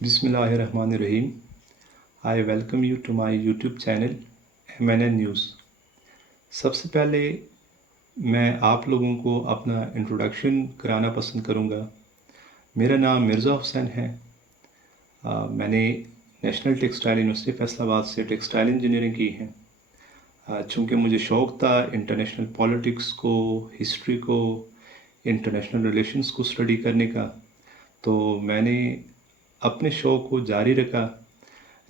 Bismillahirrahmanirrahim. I welcome you to my YouTube channel MNN News. सबसे पहले मैं आप लोगों को अपना इंट्रोडक्शन कराना पसंद करूँगा। मेरा नाम मिर्ज़ा हुसैन है। मैंने नेशनल टेक्सटाइल यूनिवर्सिटी फैसलाबाद से टेक्सटाइल इंजीनियरिंग की है। चूँकि मुझे शौक़ था इंटरनेशनल पॉलिटिक्स को, हिस्ट्री को, इंटरनेशनल रिलेशंस को स्टडी करने का, तो मैंने अपने शौक़ को जारी रखा।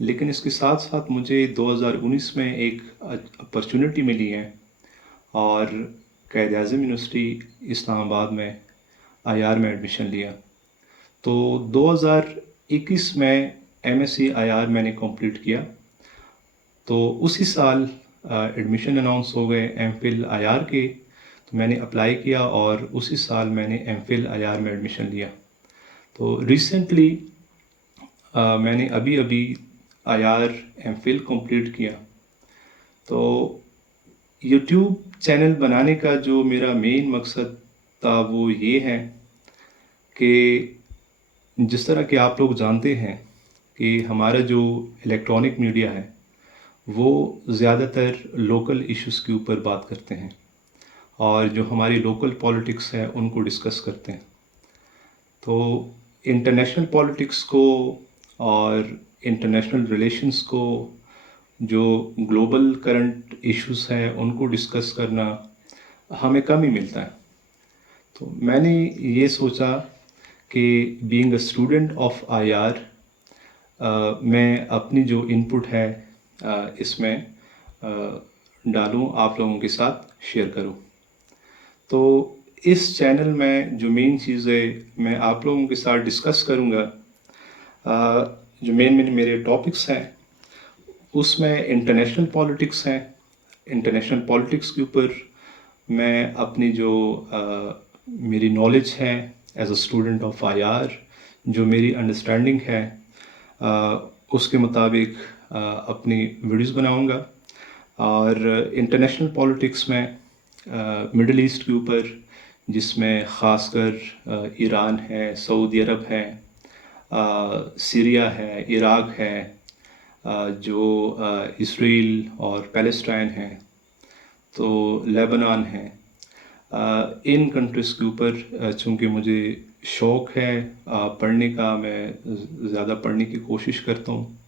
लेकिन इसके साथ साथ मुझे 2019 में एक अपॉर्चुनिटी मिली है और कायद-ए-आज़म यूनिवर्सिटी इस्लामाबाद में आईआर में एडमिशन लिया। तो 2021 में एमएससी आईआर मैंने कंप्लीट किया। तो उसी साल एडमिशन अनाउंस हो गए एमफिल आईआर के, तो मैंने अप्लाई किया और उसी साल मैंने एमफिल आईआर में एडमिशन लिया। तो रिसेंटली मैंने अभी आईआर एमफिल कंप्लीट किया। तो यूट्यूब चैनल बनाने का जो मेरा मेन मकसद था वो ये है कि जिस तरह कि आप लोग जानते हैं कि हमारा जो इलेक्ट्रॉनिक मीडिया है वो ज़्यादातर लोकल इश्यूज़ के ऊपर बात करते हैं और जो हमारी लोकल पॉलिटिक्स है उनको डिस्कस करते हैं। तो इंटरनेशनल पॉलिटिक्स को और इंटरनेशनल रिलेशंस को, जो ग्लोबल करंट इश्यूज़ हैं उनको डिस्कस करना हमें कम ही मिलता है। तो मैंने ये सोचा कि being a student of IR मैं अपनी जो इनपुट है इसमें डालूं, आप लोगों के साथ शेयर करूं। तो इस चैनल में जो मेन चीज़ें मैं आप लोगों के साथ डिस्कस करूंगा, जो मेन मेरे टॉपिक्स हैं उसमें इंटरनेशनल पॉलिटिक्स हैं। इंटरनेशनल पॉलिटिक्स के ऊपर मैं अपनी जो मेरी नॉलेज है as a student of IR, जो मेरी अंडरस्टैंडिंग है उसके मुताबिक अपनी वीडियोस बनाऊंगा। और इंटरनेशनल पॉलिटिक्स में मिडल ईस्ट के ऊपर, जिसमें ख़ासकर ईरान है, सऊदी अरब है, सीरिया है, इराक है, जो इसराइल और पैलेस्टाइन है, तो लेबनान है, इन कंट्रीज़ के ऊपर चूँकि मुझे शौक़ है पढ़ने का, मैं ज़्यादा पढ़ने की कोशिश करता हूँ।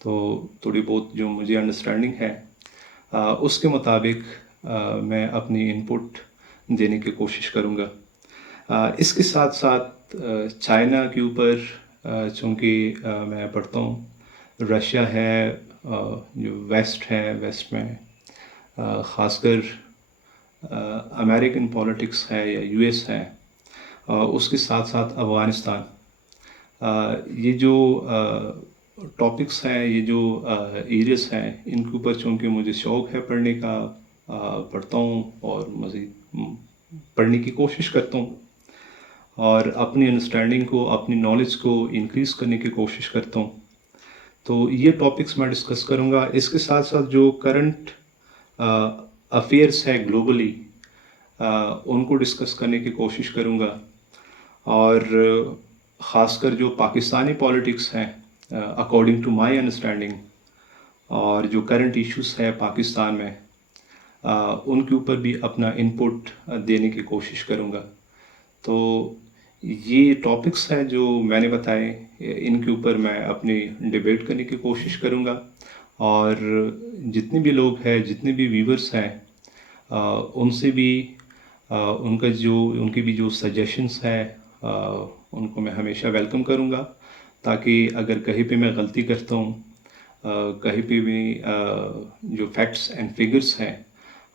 तो थोड़ी बहुत जो मुझे अंडरस्टैंडिंग है उसके मुताबिक मैं अपनी इनपुट देने की कोशिश करूँगा। इसके साथ साथ चाइना के ऊपर चूँकि मैं पढ़ता हूँ, रशिया है, जो वेस्ट है, वेस्ट में ख़ासकर अमेरिकन पॉलिटिक्स है या यूएस है, उसके साथ साथ अफ़गानिस्तान, ये जो टॉपिक्स हैं, ये जो एरियाज़ हैं, इनके ऊपर चूँकि मुझे शौक़ है पढ़ने का, पढ़ता हूँ और मज़ीद पढ़ने की कोशिश करता हूँ और अपनी अंडरस्टैंडिंग को, अपनी नॉलेज को इंक्रीज़ करने की कोशिश करता हूँ। तो ये टॉपिक्स मैं डिस्कस करूँगा। इसके साथ साथ जो करंट अफेयर्स है ग्लोबली, उनको डिस्कस करने की कोशिश करूँगा। और ख़ासकर जो पाकिस्तानी पॉलिटिक्स हैं अकॉर्डिंग टू माय अंडरस्टैंडिंग, और जो करंट इश्यूज़ है पाकिस्तान में, उनके ऊपर भी अपना इनपुट देने की कोशिश करूँगा। तो ये टॉपिक्स हैं जो मैंने बताए, इनके ऊपर मैं अपनी डिबेट करने की कोशिश करूँगा। और जितने भी लोग हैं, जितने भी व्यूवर्स हैं, उनसे भी उनकी भी जो सजेशंस हैं उनको मैं हमेशा वेलकम करूँगा, ताकि अगर कहीं पे मैं गलती करता हूँ, कहीं पे भी जो फैक्ट्स एंड फिगर्स हैं,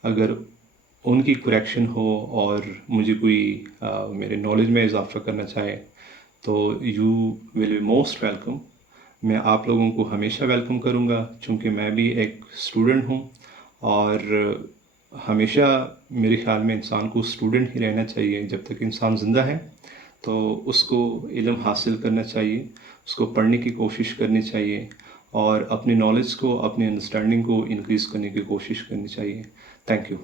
अगर उनकी करेक्शन हो और मुझे कोई मेरे नॉलेज में इजाफा करना चाहे, तो you will be most welcome. मैं आप लोगों को हमेशा वेलकम करूँगा, चूँकि मैं भी एक स्टूडेंट हूँ और हमेशा मेरे ख़्याल में इंसान को स्टूडेंट ही रहना चाहिए। जब तक इंसान ज़िंदा है तो उसको इल्म हासिल करना चाहिए, उसको पढ़ने की कोशिश करनी चाहिए और अपनी नॉलेज को, अपनी अंडरस्टैंडिंग को इंक्रीज़ करने की कोशिश करनी चाहिए। Thank you.